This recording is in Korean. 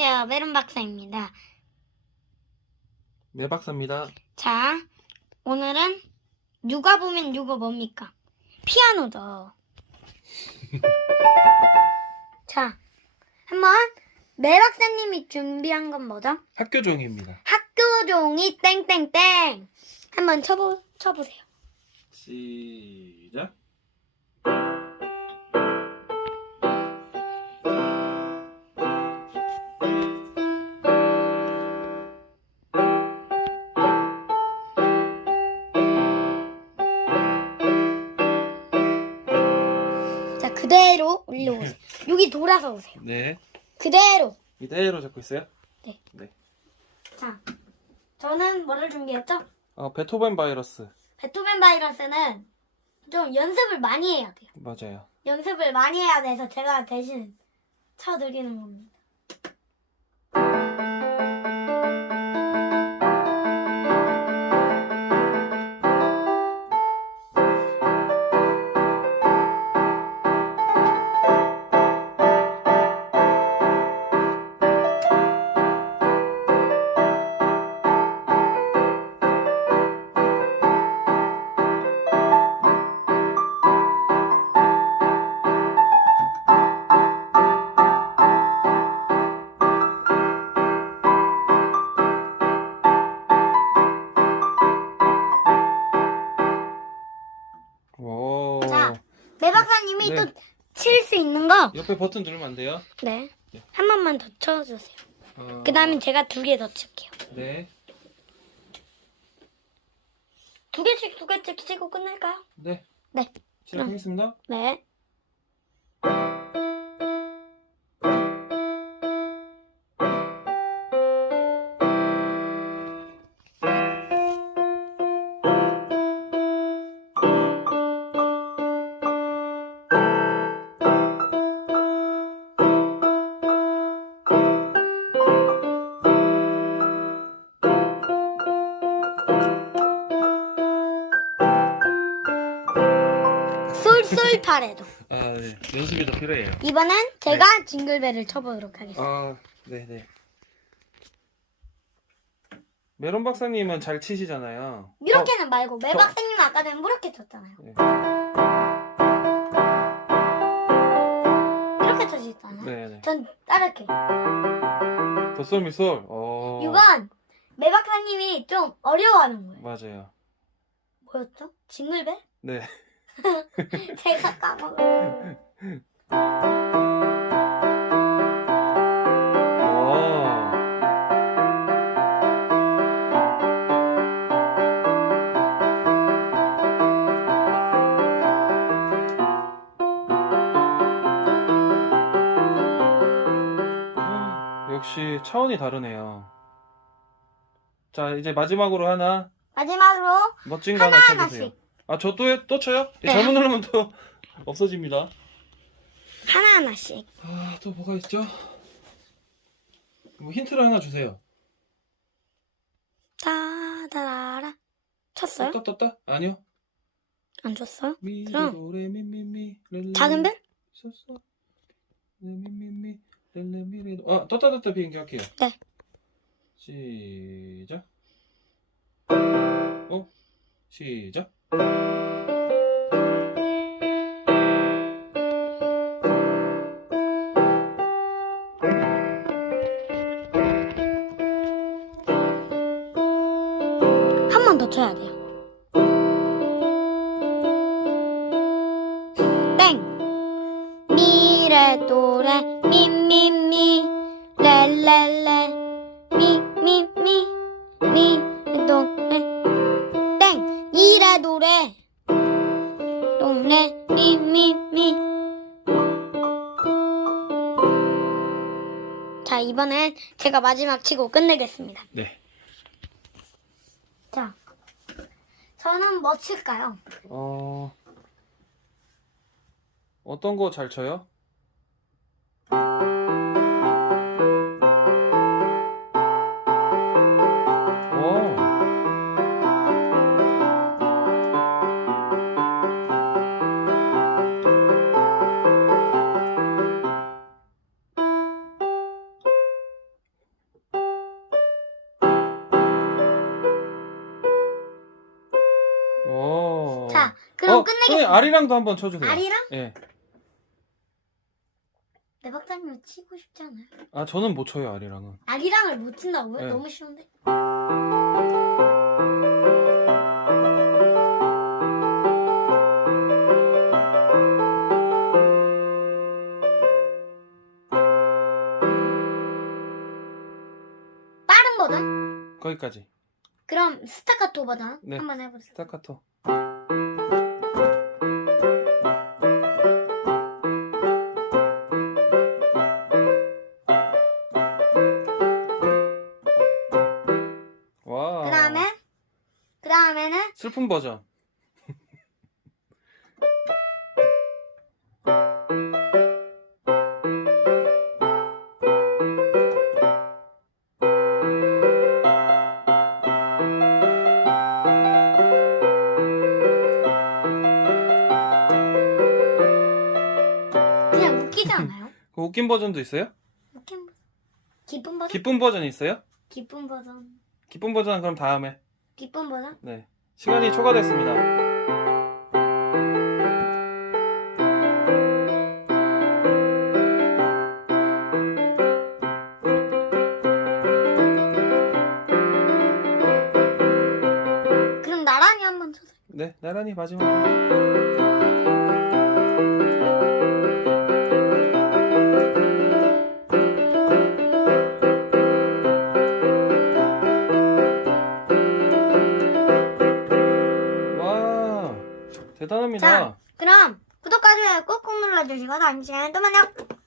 안녕하세요. 메론 박사입니다. 네 박사입니다. 자, 오늘은 누가 보면 누가 뭡니까? 피아노죠. 자, 한번 매 박사님이 준비한 건 뭐죠? 학교 종이입니다. 학교 종이 땡땡땡. 한번 쳐보 쳐보세요. 시작. 그대로 올려오세요. 여기 돌아서 오세요. 네. 그대로. 이대로 적고 있어요. 네. 네. 자, 저는 뭐를 준비했죠? 어, 베토벤 바이러스. 베토벤 바이러스는 좀 연습을 많이 해야 돼요. 맞아요. 연습을 많이 해야 돼서 제가 대신 쳐드리는 겁니다. 박사님이 네. 또칠수 있는 거, 옆에 버튼 누르면 안 돼요? 네, 네. 한 번만 더 쳐주세요. 어, 그 다음에 제가 두 개 더 칠게요. 네. 두 개씩 두 개씩 치고 끝낼까요? 네. 네. 시작하겠습니다. 네. 쏠쏠파래도. 아, 네. 연습이 더 필요해요. 이번엔 제가 징글벨을 쳐보도록 하겠습니다. 아, 네, 네. 메론 박사님은 잘 치시잖아요. 이렇게는 말고 매 저- 박사님은 아까 전에 이렇게 쳤잖아요. 네. 이렇게 쳐주셨잖아요. 네, 네. 전 따를게. 도솔 미솔. 어. 이건 매 박사님이 좀 어려워하는 거예요. 맞아요. 뭐였죠? 징글벨? 네. 제가 까먹었어요. 오. 역시 차원이 다르네요. 자, 이제 마지막으로 하나 마지막으로 멋진 거 하나 하나 하나씩. 쳐주세요. 아, 저 또, 또 쳐요? 네. 잘못 누르면 또 없어집니다. 하나하나씩. 아, 또 뭐가 있죠? 뭐 힌트를 하나 주세요. 따다라라. 쳤어요? 떴다, 떴다? 아니요. 안 쳤어요? 미, 그럼. 도, 레, 미, 미, 미, 레, 레, 작은 별? 레, 미, 미, 미, 레, 레, 미, 레, 도. 아, 떴다, 떴다 비행기 할게요. 네. 시작. 어? 시작. 한 번 더 쳐야 돼요. 땡! 미레도레 땡! 이레도레 도레 미미미 자 이번엔 제가 마지막 치고 끝내겠습니다. 네. 자, 저는 뭐 칠까요? 어, 어떤 거 잘 쳐요? 알겠습니다. 아리랑도 한번 쳐주세요. 아리랑? 예. 내 박사님을 치고 싶지 않아요? 아 저는 못 쳐요 아리랑은. 아리랑을 못 친다고요? 네. 너무 쉬운데? 빠른 버전? 거기까지. 그럼 스타카토 버전 네. 한번 해보세요. 스타카토. 슬픈 버전. 그냥 웃기지 않아요? 그 웃긴 버전도 있어요? 웃긴 버전. 기쁜 버전? 기쁜 버전이 있어요? 기쁜 버전. 기쁜 버전은 그럼 다음에. 기쁜 버전? 네. 시간이 초과됐습니다. 그럼 나란히 한번 쳐서. 네, 나란히 마지막. 你们团竟然这么牛？